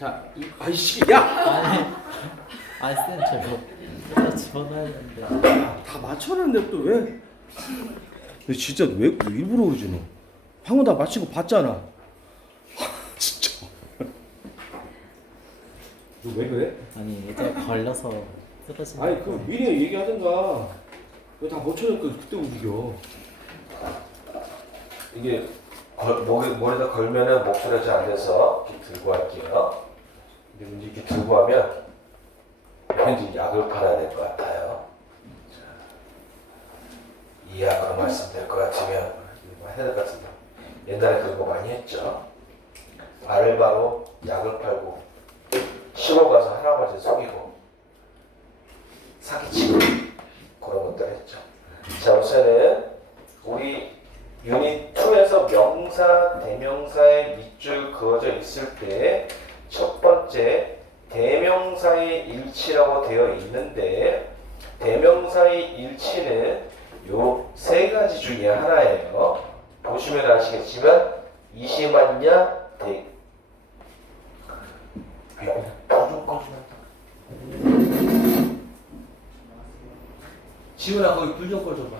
자, 이, 아이씨, 야! 아니 아니 쌤 저거 다 집어넣어야 되는데 다 맞춰놨는데 또 왜? 너 진짜 왜 일부러 그러지 너? 방금 다 맞힌 거 봤잖아. 아, 진짜. 너 왜 그래? 아니 예전에 걸려서 쓰러진 아니 그 미리 얘기하든가. 왜다 맞춰놓고 그때 움직여? 이게 걸, 목에, 머리다 걸면은 목소리가 잘 안 돼서 이렇게 들고 할게요. 이렇게 들고 하면 왠지 약을 팔아야 될 것 같아요. 자, 이 약으로 말씀될 것 같으면 이거 해야 될 것 같은데 옛날에 그거 많이 했죠. 알바로 약을 팔고 시골 가서 할아버지 속이고 사기치고 그런 것들 했죠. 자 우선은 우리 유닛 2에서 명사, 대명사의 밑줄 그어져 있을 때 첫 번째 대명사의 일치라고 되어 있는데 대명사의 일치는 요 세 가지 중에 하나예요. 보시면 아시겠지만 이심하냐 대 불좀 지훈아 거기 불좀 꺼줘봐.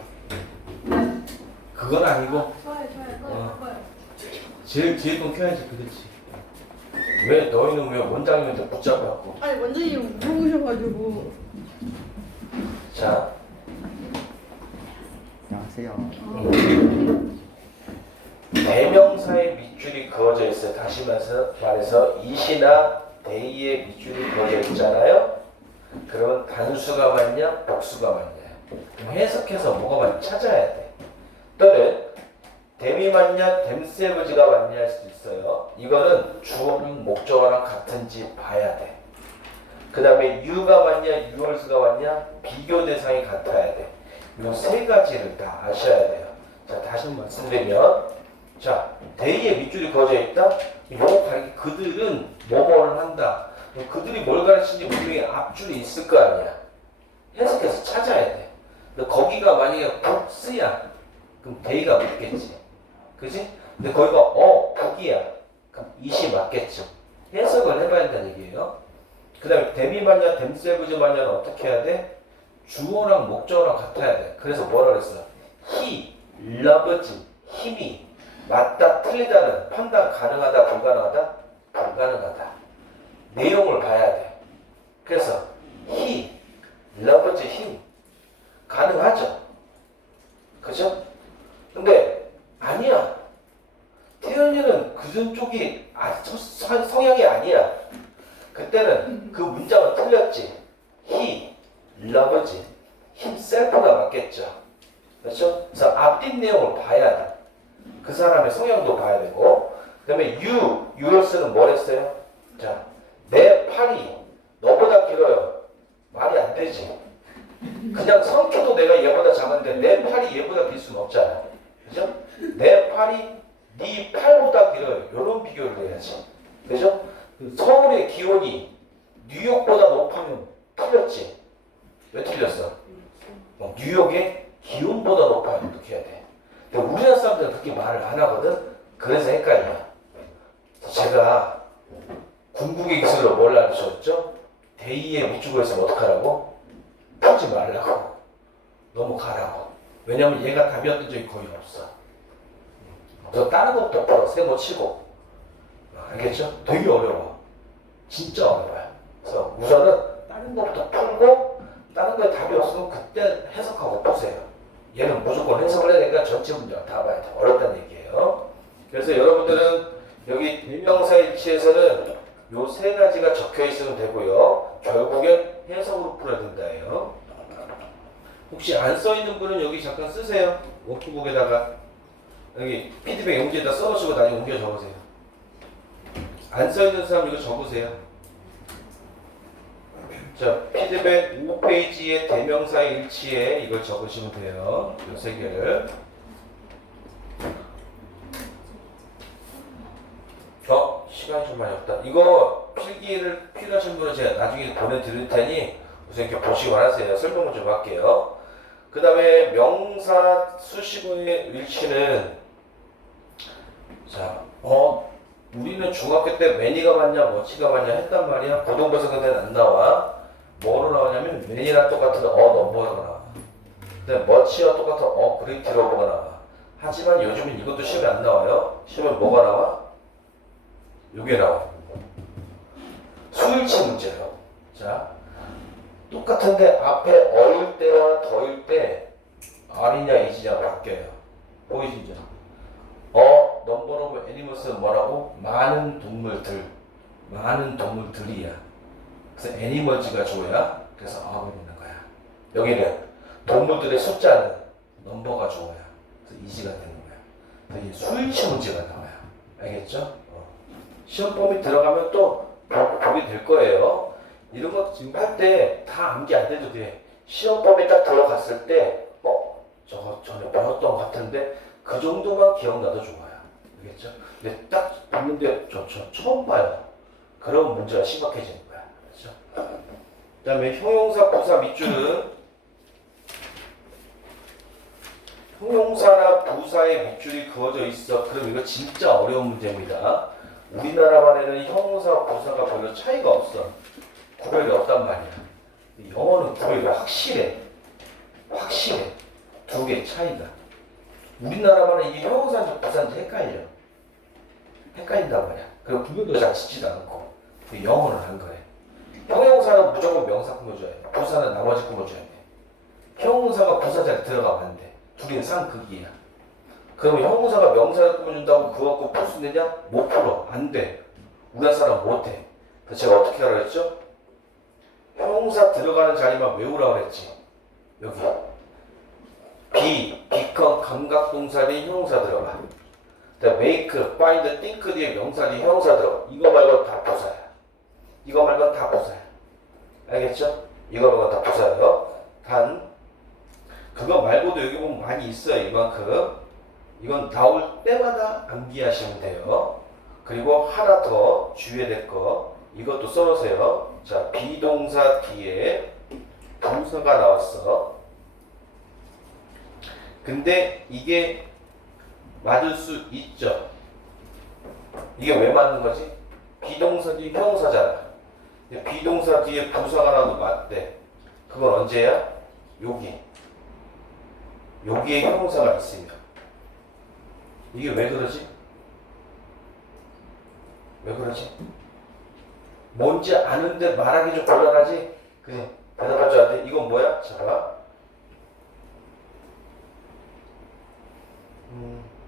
그건 아니고 좋아요, 좋아요. 어. 꺼요, 꺼요. 제일 뒤에 건 켜야지 그렇지. 왜 너희는 왜 원장님한테 붙잡아갖고 아니 원장님 물어보셔가지고 자 안녕하세요 대명사의 밑줄이 그어져 있어요. 다시 말해서, 말해서 이시나 대이의 밑줄이 그어져 있잖아요. 그러면 단수가 맞냐 복수가 맞냐 그럼 해석해서 뭐가 맞냐 찾아야 돼. 또는 댐이 맞냐 댐세브지가 맞냐 할 수도 있어요. 이거는 주어랑 목적어랑 같은지 봐야 돼. 그 다음에 유가 맞냐 유얼스가 맞냐 비교 대상이 같아야 돼. 이 세 가지를 다 아셔야 돼요. 자 다시 말씀드리면 자 대의의 밑줄이 그어져 있다. 그들은 뭐뭐를 한다. 그들이 뭘 가르치는지 분명히 앞줄이 있을 거 아니야. 해석해서 찾아야 돼. 근데 거기가 만약에 복스야. 그럼 대의가 맞겠지. 그지? 근데 거기가 어 북이야. 그럼 이시 맞겠죠. 해석을 해봐야 된다는 얘기예요. 그 다음에 데미 맞냐 댐세브즈 맞냐는 어떻게 해야 돼? 주어랑 목적어랑 같아야 돼. 그래서 뭐라 그랬어? he, loves, 힘이 맞다 틀리다는 판단 가능하다 불가능하다 불가능하다. 내용을 봐야 돼. 그래서 he, loves, 힘 가능하죠. 그죠? 근데 아니야. 태연이는 그전 쪽이 아, 저- 서- 성향이 아니야. 그때는 그 문장은 틀렸지. he, loves, himself가 맞겠죠. 그렇죠? 그래서 앞뒷 내용을 봐야 돼. 그 사람의 성향도 봐야 되고. 그 다음에 you, yourself는 뭘 했어요? 자, 내 팔이 너보다 길어요. 말이 안 되지. 그냥 성격도 내가 얘보다 작은데 내 팔이 얘보다 길 수는 없잖아. 그죠? 내 팔이 네 팔보다 길어요. 이런 비교를 해야지. 그죠? 서울의 기온이 뉴욕보다 높으면 틀렸지. 왜 틀렸어? 어, 뉴욕의 기온보다 높아야 어떻게 해야 돼? 근데 우리나라 사람들은 그렇게 말을 안 하거든? 그래서 헷갈려. 제가 궁극의 기술로 뭘 알려줬죠? 대의의 밑줄고 있으면 어떡하라고? 풀지 말라고. 넘어가라고. 왜냐면 얘가 답이었던 적이 거의 없어. 저 다른 것도 풀어. 세모 치고. 어, 알겠죠? 되게 어려워. 진짜 어려워요. 그래서 우선은 다른 것부터 풀고 다른 거에 답이 없으면 그때 해석하고 푸세요. 얘는 무조건 해석을 해야 되니까 전체 문제가 다 봐야 돼. 어렵다는 얘기예요. 그래서 여러분들은 여기 대명사 일치에서는 요 세 가지가 적혀 있으면 되고요. 결국엔 해석으로 풀어야 된다예요. 혹시 안 써 있는 분은 여기 잠깐 쓰세요. 워크북에다가 여기 피드백 용지에다 써놓으시고 나중에 옮겨 적으세요. 안 써 있는 사람 이거 적으세요. 자, 피드백 5페이지의 대명사 일치에 이걸 적으시면 돼요. 이세 개를. 어, 시간이 좀 많이 없다. 이거 필기를 필요하신 분은 제가 나중에 보내드릴 테니 우선 이렇게 보시고 하세요. 설명을 좀 할게요. 그 다음에 명사 수식어의 일치는 자, 어, 우리는 중학교 때 매니가 맞냐 머치가 맞냐 했단 말이야. 고등부에서 근데 안 나와. 뭐로 나오냐면 매니랑 똑같은 어 넘버가 나와. 근데 머치와 똑같은 어 그레이트 러버가 나와. 하지만 요즘은 이것도 시험에 안 나와요. 시험에 뭐가 나와? 요게 나와. 수일치 문제요. 자, 똑같은데 앞에 어일 때와 더일 때 R이냐 E지냐 바뀌어요. 보이시죠? 오브 애니멀스는 뭐라고? 많은 동물들. 많은 동물들이야. 그래서 애니멀즈가 좋아야 그래서 R이 있는 거야. 여기는 동물들의 숫자는 넘버가 좋아야 그래서 이지가 되는 거야. 그래서 수일치 문제가 나와요. 알겠죠? 어. 시험 범위 들어가면 또 보- 보게 될 거예요. 이런 거 지금 할 때 다 암기 안 돼도 돼. 시험 범위 딱 들어갔을 때, 어, 저거 전에 배웠던 것 같은데 그 정도만 기억나도 좋아요. 알겠죠? 근데 딱 봤는데 저, 저 처음 봐요. 그런 문제가 심각해지는 거야. 그렇죠? 그 다음에 형용사, 부사 밑줄은 형용사나 부사의 밑줄이 그어져 있어. 그럼 이거 진짜 어려운 문제입니다. 우리나라만에는 형용사, 부사가 별로 차이가 없어. 구별이 없단 말이야. 영어는 구별이 확실해. 확실해. 두 개 차이가. 우리나라만은 이게 형용사인지 부사인지 헷갈려. 헷갈린단 말이야. 그리고 구별도 잘 짓지도 않고. 근데 영어는 안 그래. 형용사는 무조건 명사 꾸며줘야 돼. 부사는 나머지 꾸며줘야 돼. 형용사가 부사 자리 들어가면 안 돼. 둘이는 쌍극이야. 그러면 형용사가 명사를 꾸며준다고 그거 갖고 풀수 있느냐? 못 풀어. 안 돼. 우리나라 사람 못 해. 그래서 제가 어떻게 하라 그랬죠? 형용사 들어가는 자리만 외우라 그랬지. 여기. be, become, 감각동사 뒤에 형용사 들어가. 자, make, find, think 뒤에 명사 뒤에 형용사 들어가. 이거 말고 다 부사야. 이거 말고 다 부사야. 알겠죠? 이거 말고 다 부사예요. 단, 그거 말고도 여기 보면 많이 있어요. 이만큼. 이건 나올 때마다 암기하시면 돼요. 그리고 하나 더 주의해야 될 거. 이것도 써놓으세요. 자, 비동사 뒤에 동사가 나왔어. 근데 이게 맞을 수 있죠. 이게 왜 맞는 거지? 비동사 뒤에 형용사잖아. 근데 비동사 뒤에 부사가 나와도 맞대. 그건 언제야? 여기. 여기에 형용사가 있으면. 이게 왜 그러지? 왜 그러지? 뭔지 아는데 말하기 좀 곤란하지? 그지? 대답할 줄 아는데 이건 뭐야? 자 봐. 음.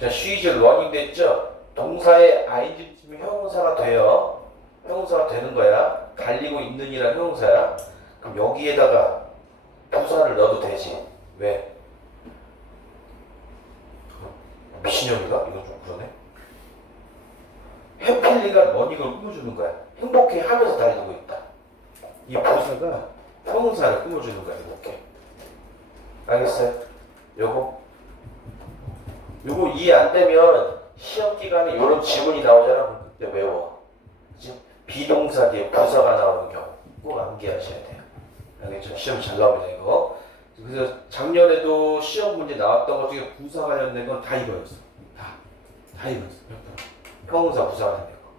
자, she's running 됐죠? 동사의 ing 붙이면 형용사가 돼요. 형용사가 되는 거야. 달리고 있는이란 형용사야. 그럼 여기에다가 부사를 넣어도 되지. 왜? 미신형이가? 이건 좀 그러네. 해필리가 러닝을 꾸며주는 거야. 행복해 하면서 달리고 있다. 이 부사가 형용사를 꾸며주는 거야, 이렇게. 알겠어요? 요거. 요거 이해 안 되면 시험 기간에 이런 지문이 나오잖아. 그때 외워. 그치? 비동사 뒤에 부사가 나오는 경우 꼭 암기하셔야 돼요. 알겠죠? 시험 잘 나옵니다, 이거. 그래서 작년에도 시험 문제 나왔던 것 중에 부사 관련된 건 다 이거였어. 다. 다 이거였어. 100%. 형용사 부사 관련된 거.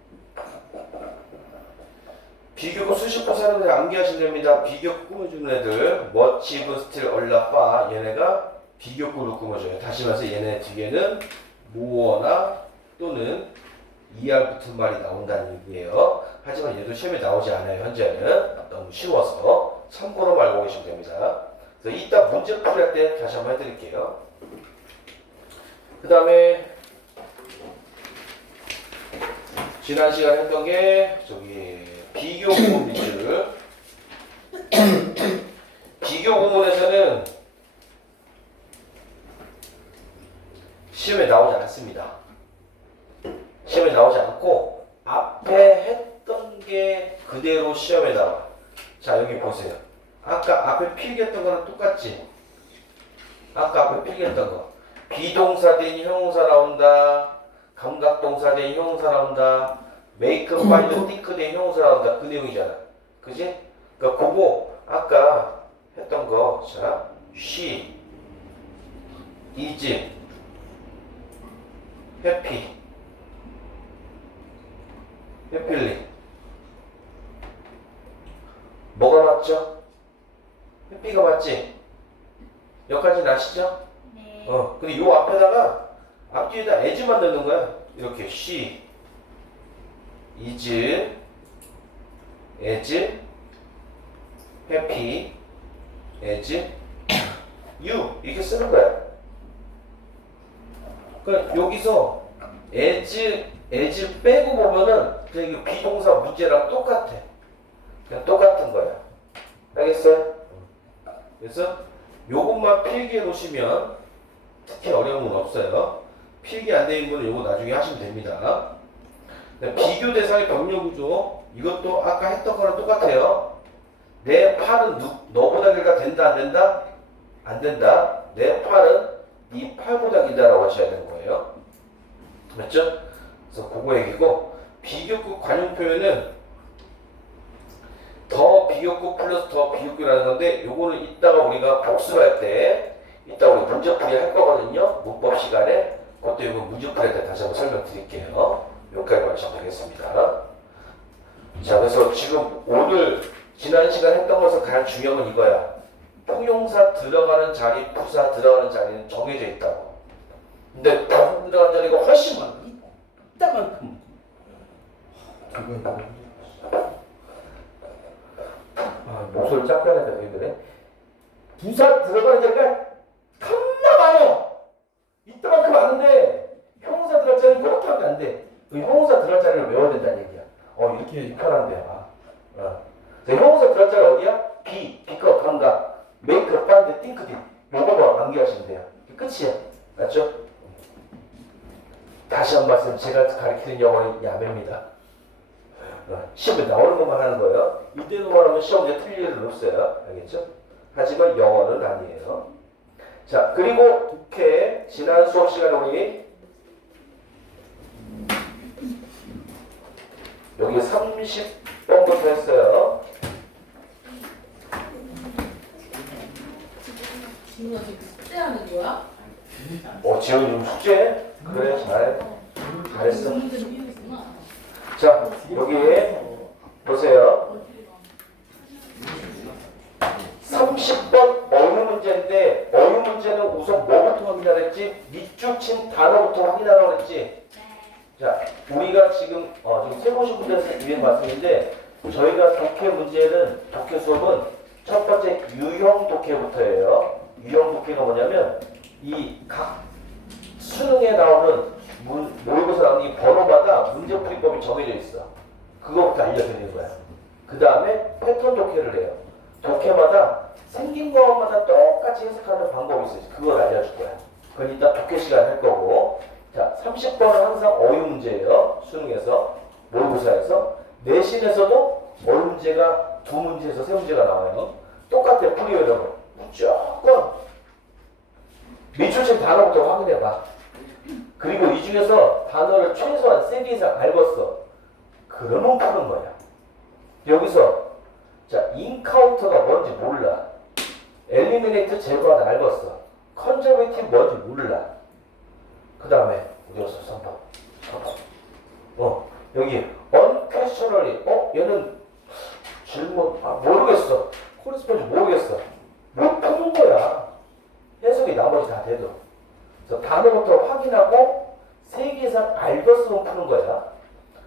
비교고 수십 부사는 암기하시면 됩니다. 비교 꾸며주는 애들. 멋지, 스틸, 얼라빠. 얘네가 비교구를 꾸며줘요. 다시 말해서 얘네 뒤에는 모어나 또는 ER 붙은 말이 나온다는 얘기예요. 하지만 얘도 시험에 나오지 않아요. 현재는 너무 쉬워서 참고로 알고 계시면 됩니다. 그래서 이따 문제 풀이할 때 다시 한번 해드릴게요. 그 다음에 지난 시간 했던 게 저기 비교 구문 비율 비교 구문에서는 시험에 나오지 않습니다. 시험에 나오지 않고 앞에 했던 게 그대로 시험에 나와. 자 여기 보세요. 아까 앞에 필기했던 거랑 똑같지? 아까 앞에 필기했던 거. 비동사 대인 형용사 나온다. 감각동사 대인 형용사 나온다. make, find, think 대인 형용사 나온다. 그 내용이잖아. 그지? 그러니까 그거 아까 했던 거. 자, she, is happy happily 뭐가 맞죠? happy가 맞지? 여기까지 아시죠? 네. 어, 근데 요 앞에다가 앞뒤에다 as만 넣는 거야. 이렇게 she is as happy as you 이렇게 쓰는 거야. 그러니까 여기서 as as 빼고 보면은 그냥 이거 비동사 문제랑 똑같아. 그냥 똑같은 거야. 알겠어요? 그래서 요것만 필기해 놓으시면 특히 어려움은 없어요. 필기 안 되는 거는 요거 나중에 하시면 됩니다. 네, 비교 대상의 병력 구조 이것도 아까 했던 거랑 똑같아요. 내 팔은 누, 너보다 길가 된다 안 된다? 안 된다. 내 팔은 네 팔보다 길다라고 하셔야 거예요. 맞죠? 그래서 그거 얘기고 비교급 관용 표현은 더 비교급 플러스 더 비교급이라는 건데 요거는 이따가 우리가 복습할 때 이따 우리 문제풀이 할 거거든요. 문법 시간에 그때 이거 문제풀이 할때 다시 한번 설명드릴게요. 여기까지 마시면 되겠습니다. 자, 그래서 지금 오늘 지난 시간 했던 것에서 가장 중요한 건 이거야. 통용사 들어가는 자리, 부사 들어가는 자리는 정해져 있다고. 근데 부사 들어가는 자리가 훨씬 많아. 이따만큼. 아, 목소리 작게 하니까 왜 그래? 부사 들어가는 자리가 겁나 많어. 이따만큼 많은데 형용사 들어갈 자리는 그렇게밖에 안 돼. 그 형용사 들어갈 자리를 외워야 된다는 얘기야. 어 이렇게 편한데. 아, 어. 그래서 형용사 들어갈 자리 어디야? 비, 비커, 감각, 메이크, 파인드, 띵크디. 요거만 암기하시면 돼요. 끝이야. 맞죠? 다시 한 번 말씀 제가 가르치는 영어는 야매입니다. 어, 시험에 나오는 것만 하는 거예요. 이대로만 하면 시험 문제 틀릴 일은 없어요. 알겠죠? 하지만 영어는 아니에요. 자, 그리고 독해 지난 수업 시간에 우리 여기 30번부터 했어요. 지금 아직 숙제하는 거야? 어, 지금 좀 숙제? 그래, 잘, 잘했어. 자, 여기 보세요. 30번 어휘 문제인데 어휘 문제는 우선 뭐부터 확인하라 했지? 밑줄 친 단어부터 확인하라고 그랬지? 자, 우리가 지금 어, 지금 세보신 분들한테 유행 말씀인데 저희가 독해 문제는 독해 수업은 첫 번째 유형 독해부터예요. 유형 독해가 뭐냐면 이 각 수능에 나오는 문, 모의고사 나오는 이 번호마다 문제풀이법이 정해져 있어. 그거부터 알려드리는 거야. 그 다음에 패턴 독해를 해요. 독해마다 생긴 것마다 똑같이 해석하는 방법이 있어요. 그걸 알려줄 거야. 그건 이따 독해 시간 할 거고. 자, 30번은 항상 어휘 문제예요. 수능에서, 모의고사에서. 내신에서도 어휘 문제가 두 문제에서 세 문제가 나와요. 똑같아, 풀이 여러분. 무조건 밑줄친 단어부터 확인해봐. 그리고 이 중에서 단어를 최소한 세 개 이상 알겠어. 그러면 푸는 거야. 여기서 자 인카운터가 뭔지 몰라. 엘리미네이트 제거하다 알겠어. 컨저베이티브 뭔지 몰라. 그 다음에 어디 갔어? 3번. 3번. 어 여기 unquestionally 어 얘는 질문 아 모르겠어. 코레스폰지 모르겠어. 못 푸는 거야. 해석이 나머지 다 돼도. 그래서 단어부터 확인하고 세 개 이상 알겠으면 푸는 거야.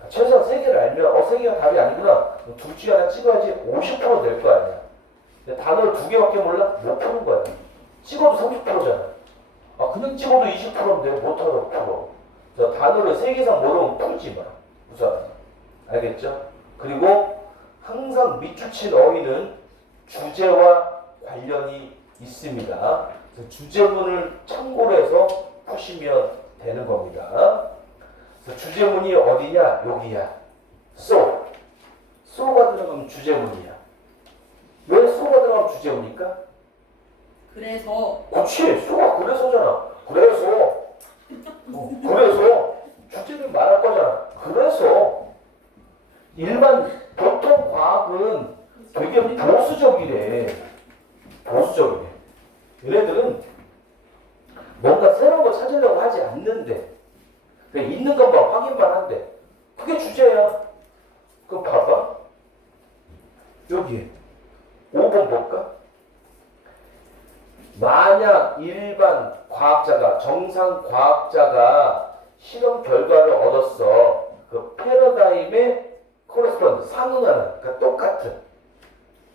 최소한 세 개를 알면 어세 개가 답이 아니구나. 그럼 둘 중에 하나 찍어야지 50%될 거 아니야. 단어를 두 개밖에 몰라? 못 푸는 거야. 찍어도 30%잖아. 아 그냥 찍어도 20%인데 못하도 풀어. 그래서 단어를 세 개 이상 모르면 풀지 마. 우선 알겠죠? 그리고 항상 밑줄 친 어휘는 주제와 관련이 있습니다. 그래서 주제문을 참고로 해서 푸시면 되는 겁니다. 주제문이 어디냐? 여기야. so. so가 들어가면 주제문이야. 왜 so가 들어가면 주제문입니까? 그래서 그렇지. so가 그래서잖아. 그래서. 어, 그래서. 주제를 말할 거잖아. 그래서. 일반 보통 과학은 되게 보수적이래. 보수적이래. 얘네들은 뭔가 필요하지 않는데 그냥 있는 것만 확인만 한대. 그게 주제야. 그럼 봐봐. 여기에 5번 볼까? 만약 일반 과학자가 정상 과학자가 실험 결과를 얻었어. 그 패러다임에 코레스폰드 상응하는 그러니까 똑같은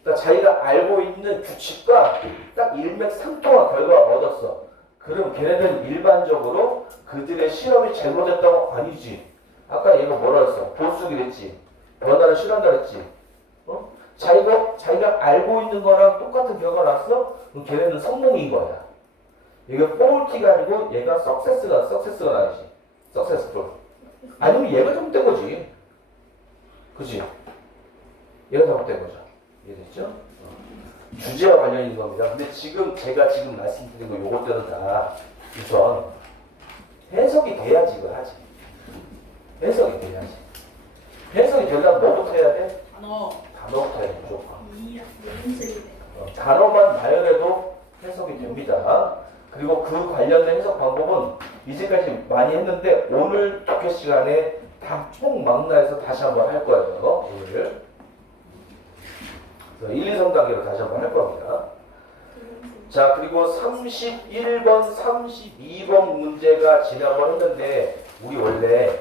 그러니까 자기가 알고 있는 규칙과 딱 일맥상통한 결과를 얻었어. 그럼 걔네들은 일반적으로 그들의 실험이 잘못됐다고 아니지. 아까 얘가 뭐라 했어? 보수기랬지. 변화를 싫어한다 그랬지. 어? 자기가 자기가 알고 있는 거랑 똑같은 결과가 났어? 그럼 걔네는 성공인 거야. 이게 폴티가 아니고 얘가 석세스가 석세스가 나야지. 석세스풀. 아니면 얘가 잘못된 거지. 그지? 얘가 잘못된 거죠. 이해됐죠? 어. 주제와 관련 있는 겁니다. 근데 지금 제가 지금 말씀드린 거 요것들은 다 우선 해석이 돼야지 이걸 하지. 해석이 돼야지. 해석이 되려면 뭐부터 해야 돼? 단어 단어부터 해야 돼, 무조건. 이 연습이 어, 단어만 나열해도 해석이 됩니다. 그리고 그 관련된 해석 방법은 이제까지 많이 했는데 오늘 독해 시간에 다 총 망라해서 다시 한번 할 거예요. 오늘. 그래서 1, 2, 3 단계로 다시 한번 할 겁니다. 자, 그리고 31번, 32번 문제가 지난번 했는데 우리 원래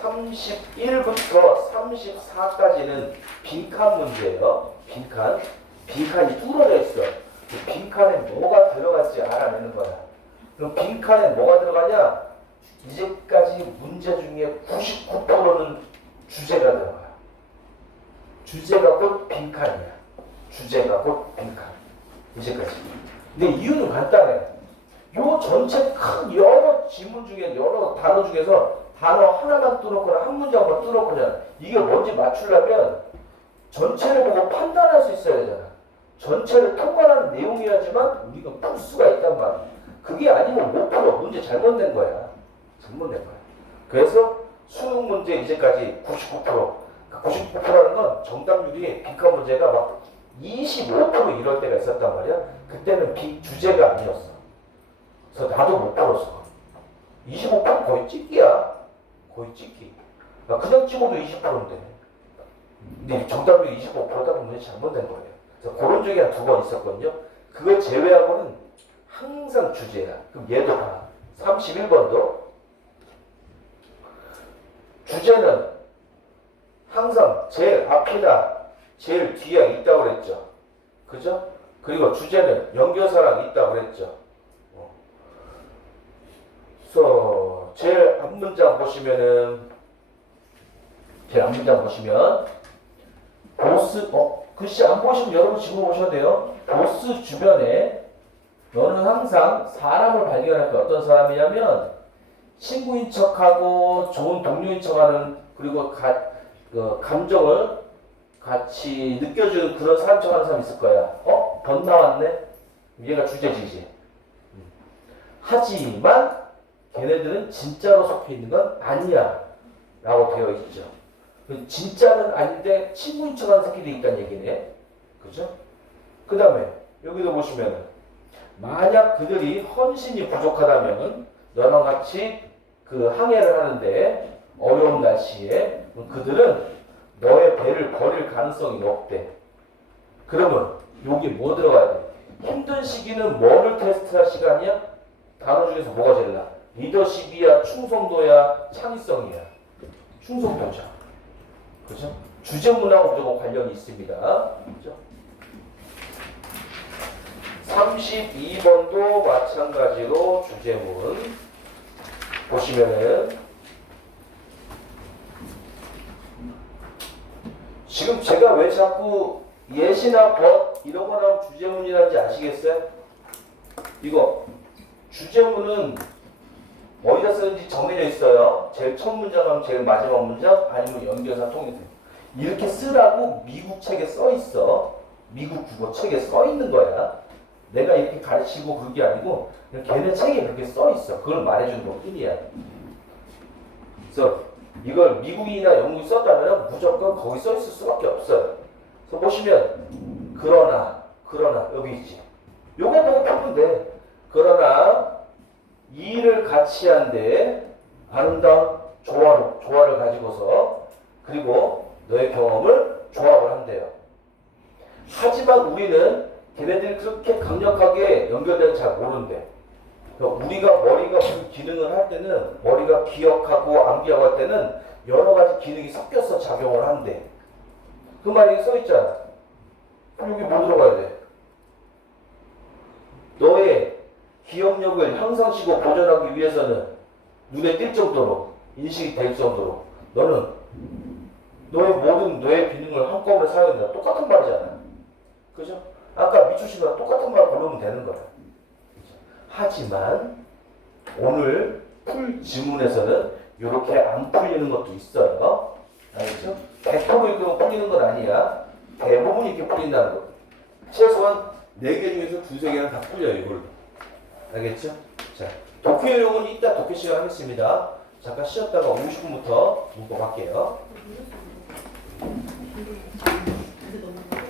31부터 34까지는 빈칸 문제예요. 빈칸. 빈칸이 뚫어져 있어. 그 빈칸에 뭐가 들어갈지 알아내는 거야. 그럼 빈칸에 뭐가 들어가냐? 이제까지 문제 중에 99%는 주제가 들어가. 주제가 곧 빈칸이야. 주제가 곧 빈칸. 이제까지. 근데 이유는 간단해. 요 전체 큰 여러 지문 중에 여러 단어 중에서 단어 하나만 뚫었거나 한 문장만 뚫었거나 이게 뭔지 맞추려면 전체를 보고 판단할 수 있어야 되잖아. 전체를 통과하는 내용이야지만 우리가 풀 수가 있단 말이야. 그게 아니면 못 풀어. 문제 잘못된 거야. 잘못된 거야. 그래서 수능 문제 이제까지 99%. 99%라는 건 정답률이 빈칸 문제가 막 25% 이럴 때가 있었단 말이야. 그때는 비 주제가 아니었어. 그래서 나도 못 풀었어. 25% 거의 찍기야. 거의 찍기. 나 그냥 찍어도 20%인데. 근데 정답률이 25%다 보면 잘못된 거예요. 그래서 그런 적이 한 두 번 있었거든요. 그거 제외하고는 항상 주제야. 그럼 얘도 봐. 31번도 주제는 항상 제일 앞이나 제일 뒤에 있다고 그랬죠. 그죠? 그리고 주제는 연결사랑 있다고 그랬죠. 어. 그래서 제일 앞 문장 보시면은 제일 앞 문장 보시면 보스 어 글씨 안 보시면 여러분 지금 보셔야 돼요. 보스 주변에 너는 항상 사람을 발견할 거야. 어떤 사람이냐면 친구인 척하고 좋은 동료인 척하는 그리고 가, 그 감정을 같이 느껴주는 그런 사람 척하는 사람 있을 거야. 어? 번 나왔네. 얘가 주제지지. 음. 하지만 걔네들은 진짜로 속해 있는 건 아니야. 라고 되어 있죠. 그 진짜는 아닌데 친구인 척 하는 새끼도 있다는 얘기네. 그죠? 그 다음에 여기도 보시면 만약 그들이 헌신이 부족하다면 너랑 같이 그 항해를 하는데 어려운 날씨에 그들은 너의 배를 버릴 가능성이 높대. 그러면 여기 뭐 들어가야 돼? 힘든 시기는 뭐를 테스트할 시간이야? 단어 중에서 뭐가 제일 나? 리더십이야, 충성도야, 창의성이야. 충성도죠. 그죠? 주제문하고 무조건 관련이 있습니다. 그죠? 32번도 마찬가지로 주제문 보시면은 지금 제가 왜 자꾸 예시나 벗 이런 거 나오면 주제문이라는지 아시겠어요? 이거 주제문은 어디다 쓰는지 정해져 있어요. 제일 첫 문장 하면 제일 마지막 문장 아니면 연결사 통일돼. 이렇게 쓰라고 미국 책에 써 있어. 미국 국어 책에 써 있는 거야. 내가 이렇게 가르치고 그게 아니고 걔네 책에 그렇게 써 있어. 그걸 말해주는 것 뿐이야. 그래서 이걸 미국이나 영국이 썼다면 무조건 거기 써 있을 수밖에 없어요. 그래서 보시면 그러나 그러나 여기 있지. 요거 보고 돼. 그러나 이를 같이 한데 아름다운 조화로, 조화를 가지고서 그리고 너의 경험을 조합을 한대요. 하지만 우리는 걔네들이 그렇게 강력하게 연결되는 잘 모른대. 그러니까 우리가 머리가 무슨 기능을 할 때는 머리가 기억하고 암기하고 할 때는 여러 가지 기능이 섞여서 작용을 한대. 그 말이 써 있잖아. 여기 뭐 들어가야 돼? 너의 기억력을 향상시키고 보존하기 위해서는 눈에 띌 정도로 인식이 될 정도로 너는 너의 모든 뇌의 기능을 한꺼번에 사용한다. 똑같은 말이잖아. 그죠? 아까 미추 씨가 똑같은 말 고르면 되는 거야. 하지만 오늘 풀 지문에서는 이렇게 안 풀리는 것도 있어요. 알겠죠? 100% 이거 풀리는 건 아니야. 대부분 이렇게 풀린다는 거. 최소한 4개 중에서 2, 3개는 다 풀려요, 이걸로. 알겠죠? 자, 독해용은 이따 독해 시간 하겠습니다. 잠깐 쉬었다가 50분부터 문법 할게요.